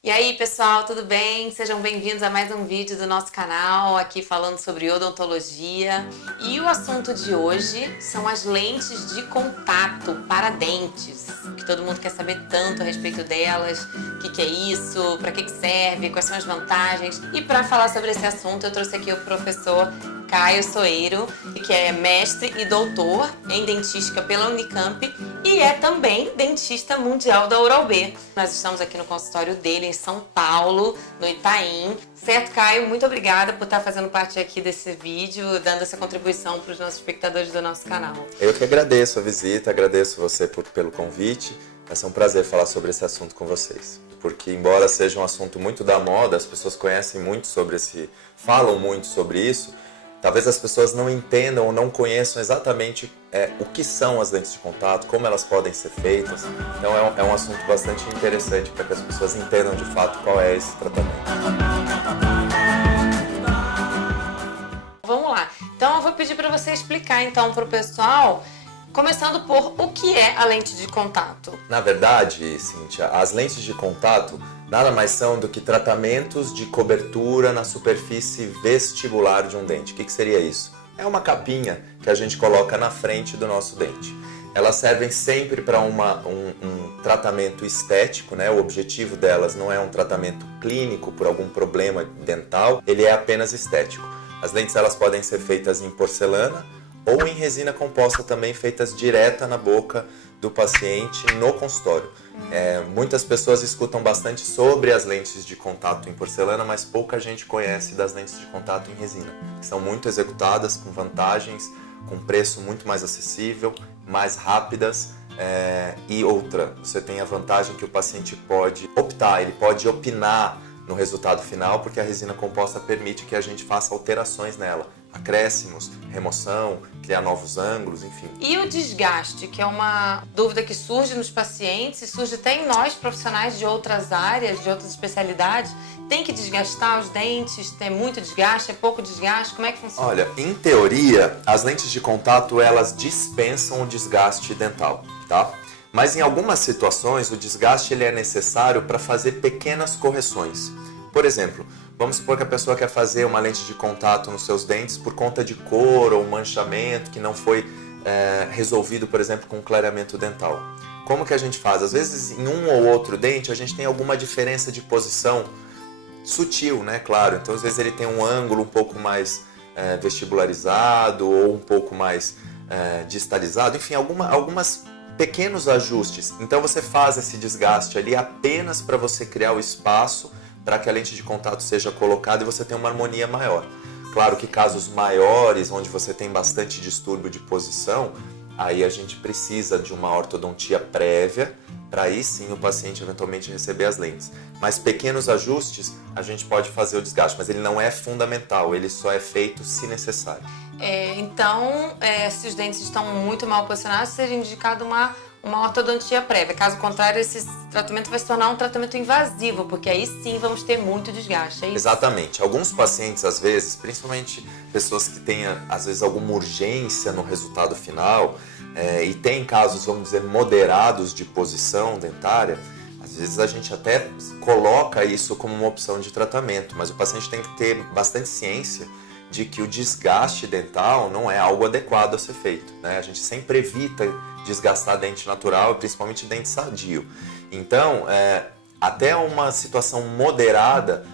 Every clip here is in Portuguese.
E aí, pessoal, tudo bem? Sejam bem-vindos a mais um vídeo do nosso canal, aqui falando sobre odontologia. E o assunto de hoje são as lentes de contato para dentes, que todo mundo quer saber tanto a respeito delas, o que é isso, para que serve, quais são as vantagens. E para falar sobre esse assunto, eu trouxe aqui o professor Caio Soeiro, que é mestre e doutor em dentística pela Unicamp e é também dentista mundial da Oral-B. Nós estamos aqui no consultório dele em São Paulo, no Itaim. Certo, Caio? Muito obrigada por estar fazendo parte aqui desse vídeo, dando essa contribuição para os nossos espectadores do nosso canal. Eu que agradeço a visita, agradeço você pelo convite. Vai ser um prazer falar sobre esse assunto com vocês. Porque embora seja um assunto muito da moda, as pessoas conhecem muito falam muito sobre isso, talvez as pessoas não entendam ou não conheçam exatamente o que são as lentes de contato, como elas podem ser feitas. Então é um assunto bastante interessante para que as pessoas entendam de fato qual é esse tratamento. Vamos lá. Então eu vou pedir para você explicar então para o pessoal, começando por o que é a lente de contato. Na verdade, Cíntia, as lentes de contato nada mais são do que tratamentos de cobertura na superfície vestibular de um dente. O que seria isso? É uma capinha que a gente coloca na frente do nosso dente. Elas servem sempre para um tratamento estético, né? O objetivo delas não é um tratamento clínico por algum problema dental, ele é apenas estético. As lentes elas podem ser feitas em porcelana ou em resina composta também, feitas direta na boca do paciente no consultório. Muitas pessoas escutam bastante sobre as lentes de contato em porcelana, mas pouca gente conhece das lentes de contato em resina. São muito executadas, com vantagens, com preço muito mais acessível, mais rápidas. E outra, você tem a vantagem que o paciente pode optar, ele pode opinar no resultado final, porque a resina composta permite que a gente faça alterações nela. Acréscimos, remoção, criar novos ângulos, enfim. E o desgaste, que é uma dúvida que surge nos pacientes e surge até em nós, profissionais de outras áreas, de outras especialidades. Tem que desgastar os dentes? Tem muito desgaste? É pouco desgaste? Como é que funciona? Olha, em teoria, as lentes de contato, elas dispensam o desgaste dental, tá? Mas em algumas situações, o desgaste ele é necessário para fazer pequenas correções. Por exemplo, vamos supor que a pessoa quer fazer uma lente de contato nos seus dentes por conta de cor ou manchamento que não foi resolvido, por exemplo, com clareamento dental. Como que a gente faz? Às vezes, em um ou outro dente, a gente tem alguma diferença de posição sutil, né? Claro. Então, às vezes, ele tem um ângulo um pouco mais vestibularizado ou um pouco mais distalizado. Enfim, algumas pequenos ajustes. Então, você faz esse desgaste ali apenas para você criar o espaço para que a lente de contato seja colocada e você tenha uma harmonia maior. Claro que casos maiores, onde você tem bastante distúrbio de posição, aí a gente precisa de uma ortodontia prévia, para aí sim o paciente eventualmente receber as lentes. Mas pequenos ajustes, a gente pode fazer o desgaste, mas ele não é fundamental, ele só é feito se necessário. Então, se os dentes estão muito mal posicionados, seria indicado uma ortodontia prévia. Caso contrário, esse tratamento vai se tornar um tratamento invasivo, porque aí sim vamos ter muito desgaste. É isso? Exatamente. Alguns pacientes, às vezes, principalmente pessoas que têm, às vezes, alguma urgência no resultado final, e tem casos, vamos dizer, moderados de posição dentária, às vezes a gente até coloca isso como uma opção de tratamento, mas o paciente tem que ter bastante ciência de que o desgaste dental não é algo adequado a ser feito, né? A gente sempre evita desgastar dente natural, principalmente dente sadio. Então, até uma situação moderada,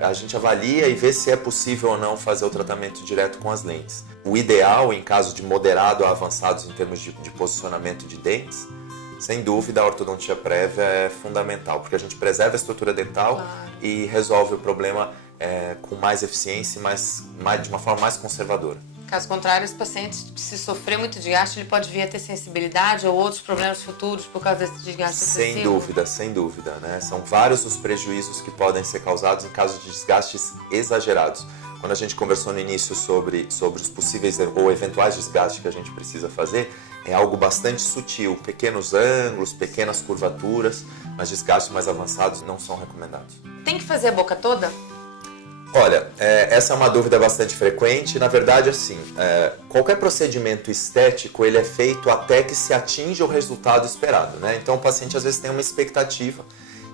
a gente avalia e vê se é possível ou não fazer o tratamento direto com as lentes. O ideal, em caso de moderado a avançados em termos de posicionamento de dentes, sem dúvida a ortodontia prévia é fundamental, porque a gente preserva a estrutura dental, claro, e resolve o problema com mais eficiência e de uma forma mais conservadora. Caso contrário, esse paciente, se sofrer muito desgaste, ele pode vir a ter sensibilidade ou outros problemas futuros por causa desse desgaste excessivo? Sem dúvida, né? São vários os prejuízos que podem ser causados em caso de desgastes exagerados. Quando a gente conversou no início sobre os possíveis ou eventuais desgastes que a gente precisa fazer, é algo bastante sutil, pequenos ângulos, pequenas curvaturas, mas desgastes mais avançados não são recomendados. Tem que fazer a boca toda? Olha, essa é uma dúvida bastante frequente. Na verdade, assim, qualquer procedimento estético ele é feito até que se atinja o resultado esperado, né? Então o paciente às vezes tem uma expectativa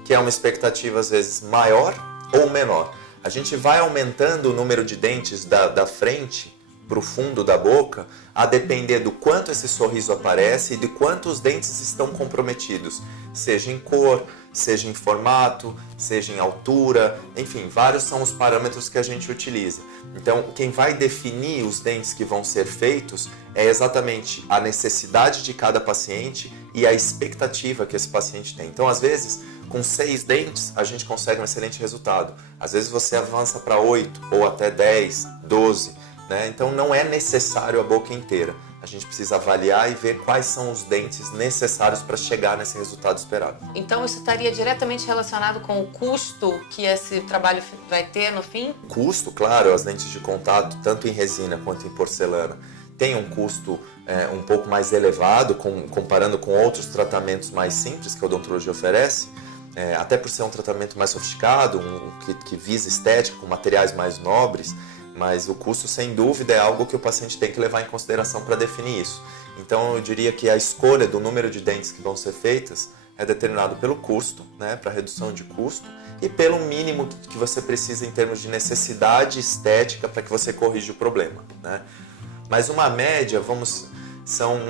que é uma expectativa às vezes maior ou menor. A gente vai aumentando o número de dentes da frente para o fundo da boca, a depender do quanto esse sorriso aparece e de quanto os dentes estão comprometidos, seja em cor, seja em formato, seja em altura, enfim, vários são os parâmetros que a gente utiliza. Então, quem vai definir os dentes que vão ser feitos é exatamente a necessidade de cada paciente e a expectativa que esse paciente tem. Então, às vezes, com 6 dentes, a gente consegue um excelente resultado. Às vezes você avança para 8 ou até 10, 12, né? Então não é necessário a boca inteira. A gente precisa avaliar e ver quais são os dentes necessários para chegar nesse resultado esperado. Então isso estaria diretamente relacionado com o custo que esse trabalho vai ter no fim? Custo, claro, as lentes de contato, tanto em resina quanto em porcelana, tem um custo um pouco mais elevado, comparando com outros tratamentos mais simples que a odontologia oferece. Até por ser um tratamento mais sofisticado, que visa estética, com materiais mais nobres, mas o custo, sem dúvida, é algo que o paciente tem que levar em consideração para definir isso. Então, eu diria que a escolha do número de dentes que vão ser feitas é determinado pelo custo, né, para redução de custo, e pelo mínimo que você precisa em termos de necessidade estética para que você corrija o problema, né? Mas uma média, são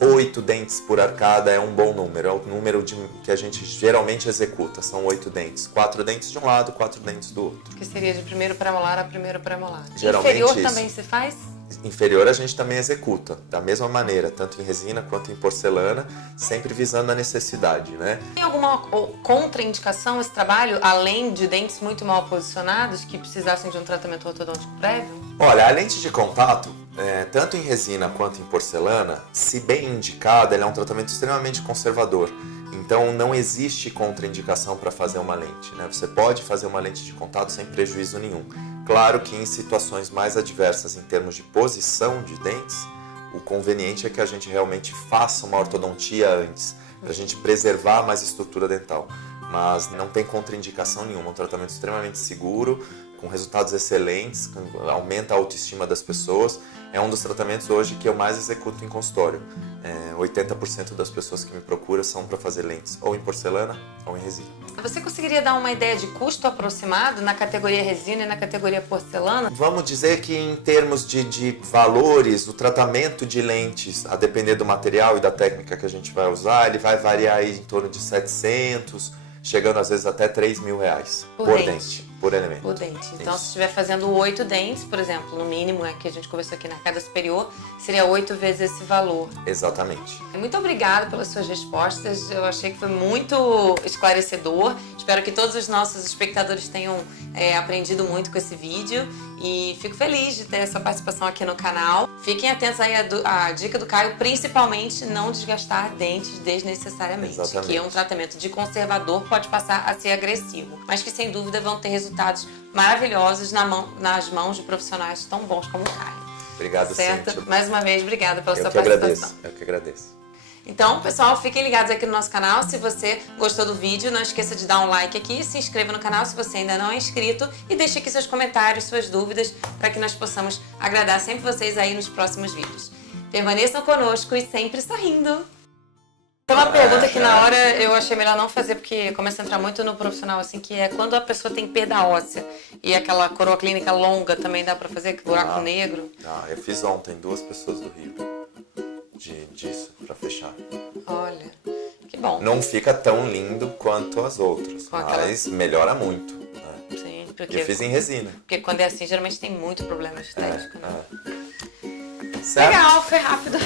8 dentes por arcada é um bom número, é o número que a gente geralmente executa, são 8 dentes. 4 dentes de um lado, 4 dentes do outro. Que seria de primeiro premolar a primeiro premolar. Geralmente inferior isso. Também se faz? Inferior a gente também executa, da mesma maneira, tanto em resina quanto em porcelana, sempre visando a necessidade, né? Tem alguma contraindicação esse trabalho, além de dentes muito mal posicionados que precisassem de um tratamento ortodôntico prévio? Olha, a lente de contato, tanto em resina quanto em porcelana, se bem indicada, ela é um tratamento extremamente conservador. Então não existe contraindicação para fazer uma lente, né? Você pode fazer uma lente de contato sem prejuízo nenhum. Claro que em situações mais adversas em termos de posição de dentes, o conveniente é que a gente realmente faça uma ortodontia antes, para a gente preservar mais a estrutura dental. Mas não tem contraindicação nenhuma, é um tratamento extremamente seguro, com resultados excelentes, aumenta a autoestima das pessoas. É um dos tratamentos hoje que eu mais executo em consultório. 80% das pessoas que me procuram são para fazer lentes ou em porcelana ou em resina. Você conseguiria dar uma ideia de custo aproximado na categoria resina e na categoria porcelana? Vamos dizer que em termos de valores, o tratamento de lentes, a depender do material e da técnica que a gente vai usar, ele vai variar aí em torno de 700, chegando às vezes até 3 mil reais por dente, por elemento. Por dente. Então, Isso. se estiver fazendo 8 dentes, por exemplo, no mínimo, que a gente conversou aqui na arcada superior, seria 8 vezes esse valor. Exatamente. Muito obrigada pelas suas respostas. Eu achei que foi muito esclarecedor. Espero que todos os nossos espectadores tenham aprendido muito com esse vídeo. E fico feliz de ter essa participação aqui no canal. Fiquem atentos aí à dica do Caio, principalmente não desgastar dentes desnecessariamente. Exatamente. Que é um tratamento de conservador, pode passar a ser agressivo, mas que sem dúvida vão ter resultados maravilhosos nas mãos de profissionais tão bons como o Caio. Obrigado, Certo? Cíntia. Mais uma vez, obrigada pela sua Eu que participação. agradeço, eu que agradeço. Então, pessoal, fiquem ligados aqui no nosso canal. Se você gostou do vídeo, não esqueça de dar um like aqui, se inscreva no canal se você ainda não é inscrito e deixe aqui seus comentários, suas dúvidas, para que nós possamos agradar sempre vocês aí nos próximos vídeos. Permaneçam conosco e sempre sorrindo! Tem uma pergunta que na hora eu achei melhor não fazer, porque começa a entrar muito no profissional, assim, que é quando a pessoa tem perda óssea e aquela coroa clínica longa também dá pra fazer, que buraco negro. Eu fiz ontem 2 pessoas do Rio disso, pra fechar. Olha, que bom. Não fica tão lindo quanto as outras, Com aquela- mas melhora muito, né? Sim, Eu porque fiz em resina. quando é assim, geralmente tem muito problema estético, né? Certo? Legal, foi rápido.